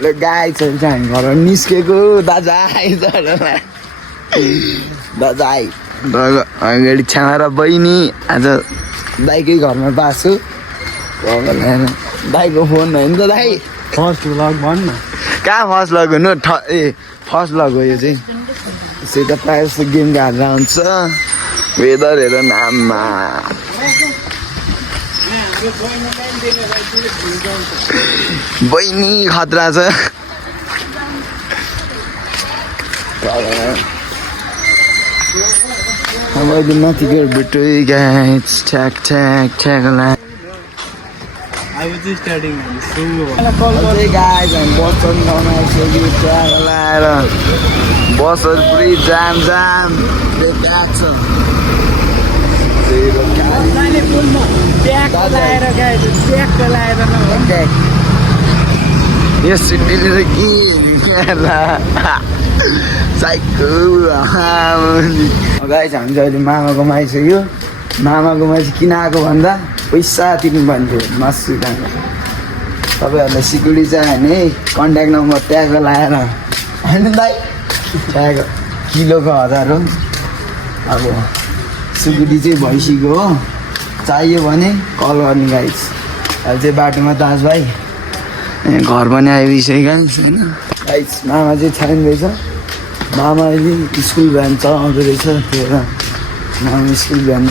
र गाई चाहिँ हामी घरबाट निस्केको दाजु आइज दाजु आइ अगाडि छ्यामा र बहिनी आज दाइकै घरमा बाँच्छु दाइको फोन होइन त दाइ फर्स्ट भ्लग भन् न कहाँ फर्स्ट लग हुनु फर्स्ट लग हो यो चाहिँ यसै त प्रायः जस्तो गेम हालेर आउँछ वेदर हेर नाममा बहिनी खतरा छ अब अहिले माथि गएर भेटो guys ठ्याक ठ्याक ठ्याक ला I was just starting so अझै गाइज हामी बसहरू ठाउँमा आइसक्यो ट्याग लाएर बसहरू पुरै जाम जाम प्याक छ यो सिटीले त के साइको गाइज हामी चाहिँ अहिले मामाकोमा आइसक्यो मामाकोमा चाहिँ किन आएको भन्दा पैसा तिर्नु भन्थ्यो मासु खानु तपाईँहरूलाई सिक्युरिटी चाहिँ भने कन्ट्याक्ट नम्बर ट्याग लाएर होइन दाइ ट्याग किलोको 1000 हो अब सिक्युरिटी चाहिँ भइसक्यो हो चाहियो भने कल गर्ने गाइज अहिले चाहिँ बाटोमा दाजुभाइ घर पनि आइसक्यो गाइज होइन गाइज मामा चाहिँ छैन रहेछ मामा अहिले स्कुल भ्यान चलाउँदो रहेछ त्यही मामा स्कुल भ्यान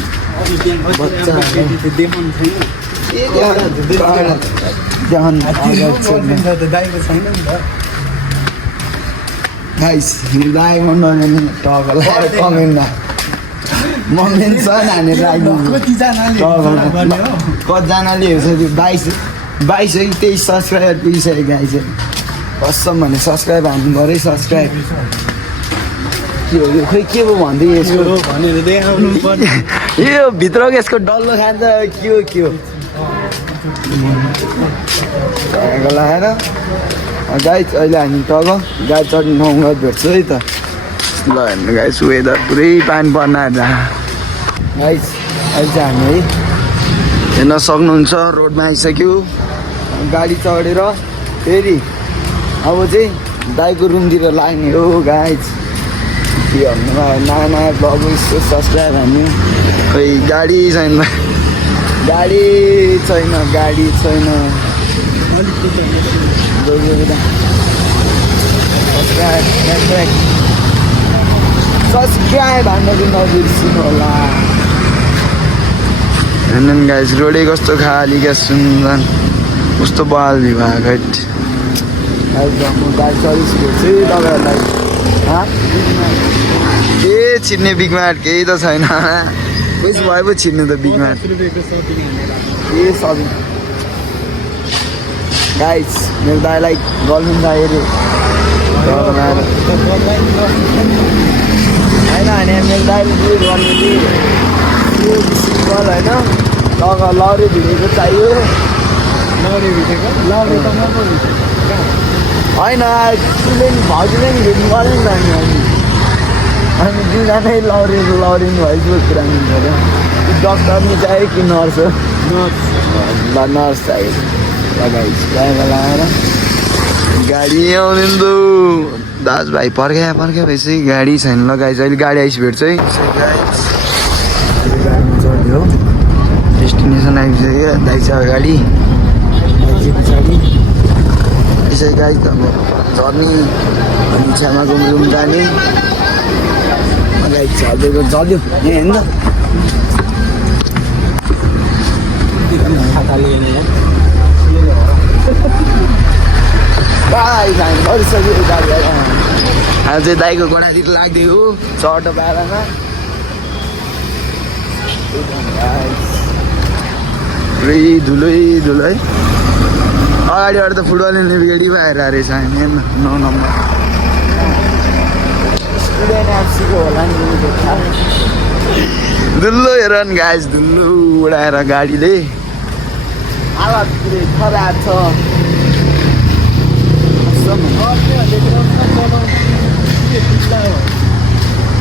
गाइस दाइ मन टक लगाएर कमेन्टमा ममेन्ट छ नानी कतिजनाले हेर्छ त्यो 22 23 सब्सक्राइबर पुगिसक्यो गाइस कसम भने सब्सक्राइब हान्नु पऱ्यो सब्सक्राइब के हो यो खोइ के पो भन्दै यसको भनेर देखाउनु पर्छ यो भित्रको यसको डल्लो खान्छ के हो लगाएर गाइस अहिले हामी तल गाडी चढ्ने ठाउँमा भेट्छु है त ल हेर्नु गाइस वेदर पुरै पानी पर्न आएर गाइस अहिले चाहिँ हामी है हेर्न सक्नुहुन्छ रोडमा आइसक्यो गाडी चढेर फेरि अब चाहिँ दाइको रुमतिर लाग्ने हो गाइस के भन्नु नयाँ ब्लग सब्सक्राइब हामी खोइ गाडी छैन सब्सक्राइब हान्न चाहिँ नबिर्सिनु होला हेर्नु गाइस रोडै कस्तो खाली क्या सुन्दर कस्तो बहाल विभाग गाडी चलिसकेको छु तपाईँहरूलाई के छिर्ने बिगमार्ट केही त छैन पैसा भए पो छिर्नु त बिगमार्ट के सपिङ गाइस मेरो दाइलाई गर्नु चाहियो अरे होइन होइन मेरो दाइले दुध गर्नु कि सिम्पल होइन लग लौरी भिडेको चाहियो होइन उसले नि भाउजूले नि भेट्नु पऱ्यो नि त हामी दुईजनै लौरिनु भइसक्यो कुरा पऱ्यो डक्टर नि चाहियो कि नर्स हो नर्स चाहियो लगाइस लगाएर गाडी आउँदैन त दाजुभाइ पर्ख्या भइसक्यो गाडी छैन लगाइस अहिले गाडी आइस भेट्छ है गाडी चढ्यो डेस्टिनेसन आइसक्यो दाइ छ अगाडि पछाडि यसै गाडी त अब झर्ने अनि छ्यामाको रुम जाने गाडी चढ्यो यहाँ हेर्नु गरिसक्यो गाडी आज चाहिँ दाइको गोडातिर लाग्दियो चटो पालामा पुरै धुलै है अगाडिबाट त फुटबल रेडी भएर रहेछ हामी 9 नम्बर होला नि धुलो हेर नि गाइस धुलो उडाएर गाडीले हालत पुरै खराब छ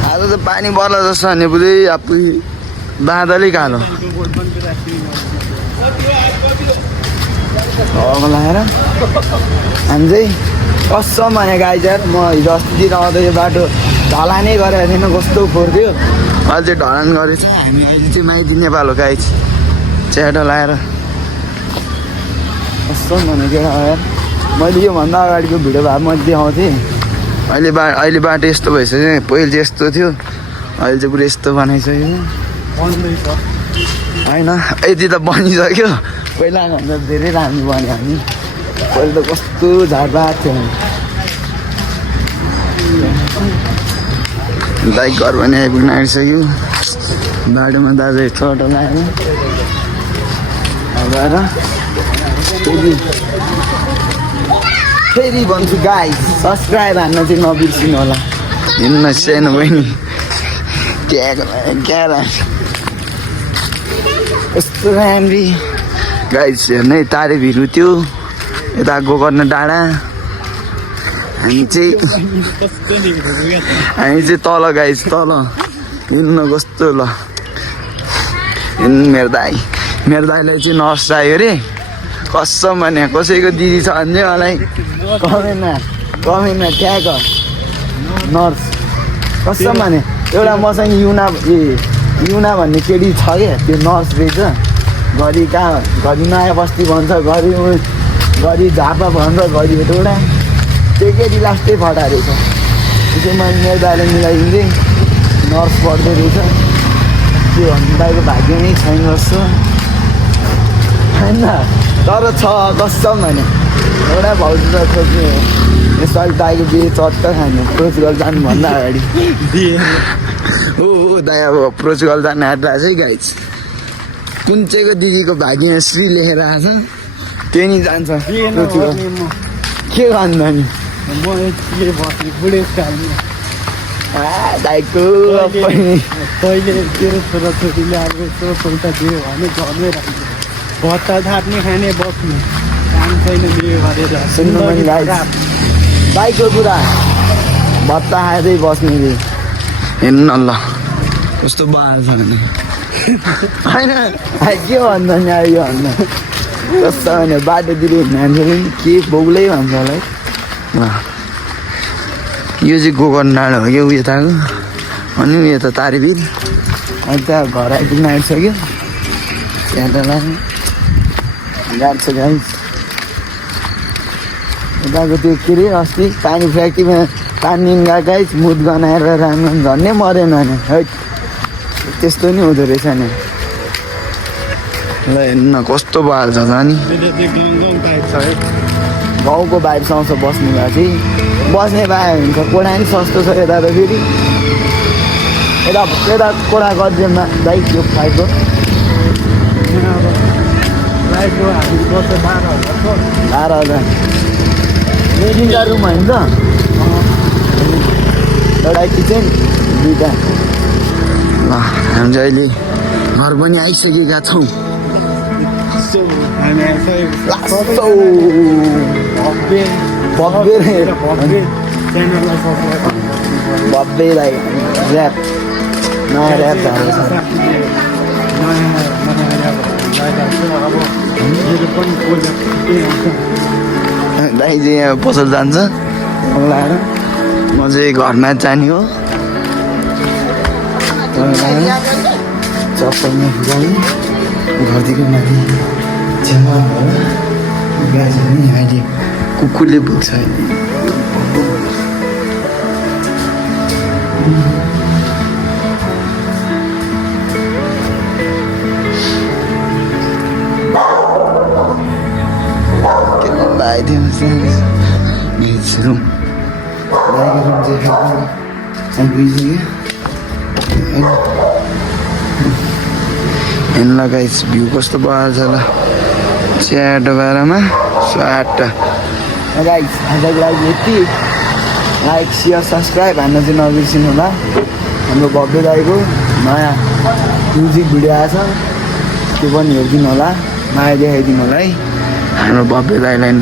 आज त पानी पर्ला जस्तो भने पुरै आफै बाँदलै कालो लगाएर हामी चाहिँ कसम भने गाई यार म हिजो अस्तितिर आउँदा यो बाटो ढलानै गरेको थिएन कस्तो फोर्थ्यो अहिले चाहिँ ढलान गरेछ हामी अहिले चाहिँ माइती नेपाल हो गाई च्याटो लाएर कसम भनेको यार मैले योभन्दा अगाडिको भिडियो भए मैले देखाउँथेँ अहिले बाटो यस्तो भइसक्यो पहिले चाहिँ यस्तो थियो अहिले चाहिँ पुरा यस्तो बनाइसक्यो होइन यति त बनिसक्यो पहिलाको भन्दा धेरै राम्रो बन्यो हामी पहिले त कस्तो झारपात थियो बाइक घर पनि आइपुग्न आइसक्यो बाटोमा दाजु चटो लगाएर फेरि भन्छु गाई सब्सक्राइब हान्न चाहिँ नबिर्सिनु होला हिँड्न सानो बहिनी यस्तो राम्री गाई हेर्नै तारे भिरु थियो यता गोकर्ण डाँडा हामी चाहिँ तल गाई तल हिँड्न कस्तो ल मेरो दाईलाई चाहिँ नर्स चाहियो अरे कसम भने कसैको दिदी छ भने चाहिँ मलाई कमेन्टमा ट्याग नर्स कसम भने एउटा मसँग युना भन्ने केटी छ क्या त्यो नर्स रहेछ घरि कहाँ घरि नयाँ बस्ती भन्छ घरि झापा भन्छ घरि एउटा त्यो केटी लास्टै फटा रहेछ त्यो मैले मेरो दाइले मिलाइदिँदै नर्स पढ्दै रहेछ त्यो भन्नु दाइको भाग्य नै छैन जस्तो होइन तर छ कसम भने एउटा भाउजू त खोज्ने यसपालि दाइको बिहे चट्ट खाने पोर्चुगल जानुभन्दा अगाडि हो दाइ अब पोर्चुगल जानु आँटिरहेको छ है गाइज कुन चाहिँको दिदीको भाग्यमा श्री लेखेर आएको छ त्यो नि जान्छ पोर्चुगल के गर्नु नि दाइको पहिले तेरो छोराछोरीले अब यस्तो पैसा दियो भने घरमै राख्नु भत्ता थाप्ने खाने बस्नु काम छैन बिहे गरेर सुन्नु पनि दाइको कुरा भत्ता खाँदै बस्ने रे हेर्नु न ल कस्तो बाल छ भने होइन के भन्छ नि यो भन्छ कस्तो भने बाटोतिर मान्छेले पनि के बौलै भन्छ होला है यो चाहिँ गोकर्ण डाँडा हो क्या ऊ यताको अनि उयो त तारेबिल अनि त्यहाँ घर आइपुग्न आइसक्यो त्यहाँ त गाडी छ गाई यताको त्यो के अरे अस्ति पानी फ्याक्ट्रीमा पानी गएको गाई मुद गनाएर राम्रो झन्डै मरेन नि है त्यस्तो नि हुँदो रहेछ नि ल हेर्नु न कस्तो बाल छ नि गाउँको बाहिर आउँछ बस्ने भए चाहिँ बस्ने भए हुन्छ कोडा नि सस्तो छ यता त फेरि यता कोडा गजेमा दाइ त्यो फ्लाइटको हामी गर्छ 12,000 तिनवटा रुम होइन त एउटा किचन दुईवटा ल हामी चाहिँ अहिले घर पनि आइसकेका छौँ भव्यलाई ऱ्याप नयाँ ऱ्याप झारेको दाइ चाहिँ यहाँ पसल जान्छ लगाएर म चाहिँ घरमा जाने हो चप्पलमा जाने घरदेखि माथि छेउमा गाछ नि अहिले कुकुरले बोक्छ अहिले हेर्नु गाइस भ्यू कस्तो भयो छ ल च्याटो बाह्रमा स्वाट गाइस आजको लागि यति लाइक सेयर सब्सक्राइब हान्न चाहिँ नबिर्सिनु होला हाम्रो भव्य दाइको नयाँ म्युजिक भिडियो आएछ त्यो पनि हेरिदिनु होला माया देखाइदिनु होला है हाम्रो भव्य दाइलाई ल